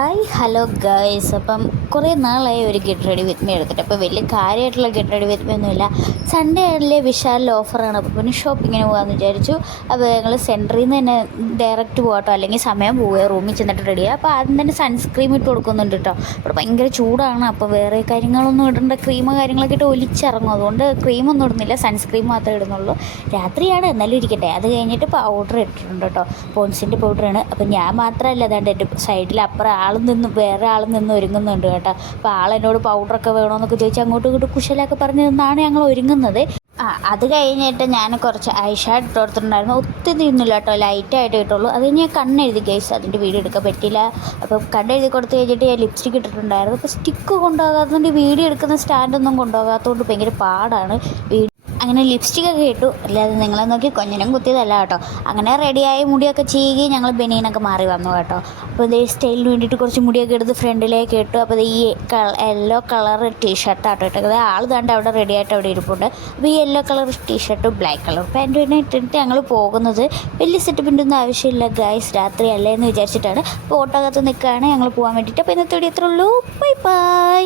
Hi hello guys. അപ്പം കുറേ നാളായി ഒരു ഗെറ്റ് റെഡി വിത്ത് മീ എടുത്തിട്ട്. അപ്പോൾ വലിയ കാര്യമായിട്ടുള്ള ഗെറ്റ് റെഡി വിത്ത് മീ ഒന്നുമില്ല. സൺഡേ ആണല്ലേ, വിശാലിൽ ഓഫറാണ്. അപ്പോൾ പിന്നെ ഷോപ്പിങ്ങിന് പോകാമെന്ന് വിചാരിച്ചു. അപ്പോൾ ഞങ്ങൾ സെൻറ്ററിൽ നിന്ന് തന്നെ ഡയറക്റ്റ് പോകട്ടോ, അല്ലെങ്കിൽ സമയം പോവുക റൂമിൽ ചെന്നിട്ട് റെഡിയാണ്. അപ്പോൾ ആദ്യം തന്നെ സൺസ്ക്രീം ഇട്ട് കൊടുക്കുന്നുണ്ട് കേട്ടോ. ഇവിടെ ഭയങ്കര ചൂടാണ്. അപ്പോൾ വേറെ കാര്യങ്ങളൊന്നും ഇടേണ്ട, ക്രീമോ കാര്യങ്ങളൊക്കെ ഇട്ട് ഒലിച്ചിറങ്ങും. അതുകൊണ്ട് ക്രീമൊന്നും ഇടുന്നില്ല, സൺസ്ക്രീം മാത്രമേ ഇടുന്നുള്ളൂ. രാത്രിയാണ് എന്നാലും ഇരിക്കട്ടെ. അത് കഴിഞ്ഞിട്ട് പൗഡർ ഇട്ടിട്ടുണ്ട് കേട്ടോ, പോൺസിൻ്റെ പൗഡറാണ്. അപ്പോൾ ഞാൻ മാത്രമല്ല, അതാണ്ട് എൻ്റെ സൈഡിൽ അപ്പുറം വേറെ ആളും നിന്ന് ഒരുങ്ങുന്നുണ്ട് കേട്ടോ. അപ്പോൾ ആളെന്നോട് പൗഡറൊക്കെ വേണമെന്നൊക്കെ ചോദിച്ചാൽ അങ്ങോട്ടും ഇങ്ങോട്ടും കുശലൊക്കെ പറഞ്ഞ് നിന്നാണ് ഞങ്ങൾ ഒരുങ്ങുന്നത്. അത് കഴിഞ്ഞിട്ട് ഞാൻ കുറച്ച് ഐ ഷാഡ് ഇട്ട് കൊടുത്തിട്ടുണ്ടായിരുന്നു. ഒത്തിരി തിന്നില്ല കേട്ടോ, ലൈറ്റായിട്ട് കിട്ടുള്ളൂ. അത് ഞാൻ കണ്ണെഴുതി ഗൈസ്, അതിൻ്റെ വീഡിയോ എടുക്കാൻ പറ്റില്ല. അപ്പോൾ കണ്ണെഴുതി കൊടുത്ത് കഴിഞ്ഞിട്ട് ഞാൻ ലിപ്സ്റ്റിക് ഇട്ടിട്ടുണ്ടായിരുന്നു. അപ്പോൾ സ്റ്റിക്ക് കൊണ്ടുപോകാത്തതുകൊണ്ട് വീഡിയോ എടുക്കുന്ന സ്റ്റാൻഡൊന്നും കൊണ്ടുപോകാത്തതുകൊണ്ട് ഭയങ്കര പാടാണ്. അങ്ങനെ ലിപ്സ്റ്റിക്കൊക്കെ ഇട്ടു. അല്ലാതെ നിങ്ങളെ നോക്കി കൊഞ്ഞനം കുത്തിയതല്ല കേട്ടോ. അങ്ങനെ റെഡിയായി മുടിയൊക്കെ ചീകി ഞങ്ങൾ ബനിയനൊക്കെ മാറി വന്നു കേട്ടോ. അപ്പോൾ ഇതേ സ്റ്റൈലിന് വേണ്ടിയിട്ട് കുറച്ച് മുടിയൊക്കെ എടുത്ത് ഫ്രണ്ടിലേക്ക് ഇട്ടു. അപ്പോൾ ഈ യെല്ലോ കളർ ടീഷർട്ടാട്ടോ ഇട്ടത്. ആൾ ദാണ്ട് അവിടെ റെഡിയായിട്ട് അവിടെ ഇരിപ്പുണ്ട്. അപ്പോൾ ഈ യെല്ലോ കളർ ടീഷർട്ടും ബ്ലാക്ക് കളർ പാൻറ്റും ഇട്ടിട്ട് ഞങ്ങൾ പോകുന്നത്. വലിയ സെറ്റപ്പിൻ്റെ ഒന്നും ആവശ്യമില്ല ഗൈസ്, രാത്രി അല്ലേ എന്ന് വിചാരിച്ചിട്ടാണ്. അപ്പോൾ ഓട്ടോകത്ത് നിൽക്കുകയാണ് ഞങ്ങൾ പോകാൻ വേണ്ടിയിട്ട്. അപ്പോൾ ഇന്നത്തെ വീഡിയോ ഇത്രയുള്ളൂ. Bye by.